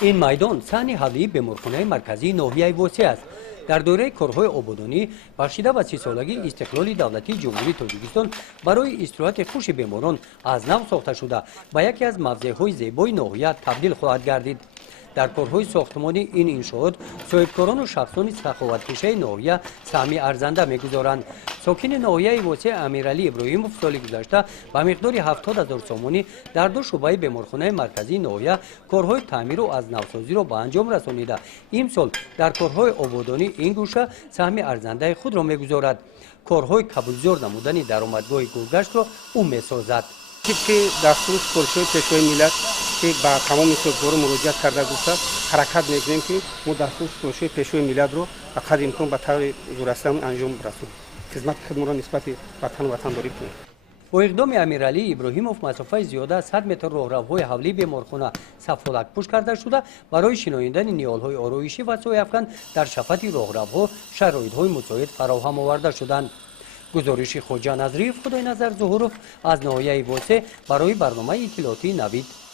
این میدان صحن حلی بیمارخانه مرکزی ناحیه وسیع است. در دوره کارهای آبادانی بخشیده به 30 سالگی استقلال دولتی جمهوری تاجیکستان برای استراحت خوش بیماران از نو ساخته شده به یکی از موضعهای زیبای ناحیه تبدیل خواهد گردید. در کارهای ساختمانی این انشاءات صاحبکاران و شخصان سخاوتکشه ناحیه سهمی ارزنده میگذارند. ساکن ناحیه وسیع امیرعلی ابراهیموف سال گذشته با مقدار 70,000 سومانی در دو شعبه بیمارخانه مرکزی ناحیه کارهای تعمیر و از نوسازی را به انجام رسانیده. امسال در کارهای آبادانی این گوشه سهم ارزنده خود را میگذارد. کارهای قبولزار نمودن درآمدگاه گلگشت را او میسازد. که دستور پولشوی پیشوی ملت که با تمام سازگار مراجعت کرده گفته حرکت میکنیم که ما دستور پولشوی پیشوی ملت رو به قدر امکان به طور زورسته انجام برسونیم. خدمت خودمون را نسبت وطن داری کنیم. با اقدام امیرعلی ابراهیموف مسافه زیاده از 100 متر راهروهای حولی بیمارخانه سفالک پوش کرده شده برای شناییدن نیازهای آرایشی و سویافکن در شفت راهروها شرایط‌های مساعد فراهم آورده شدند. گزارش خواجه نظری خدای نظر ظهوروف از ناحیه وسیع برای برنامه اطلاعاتی نوید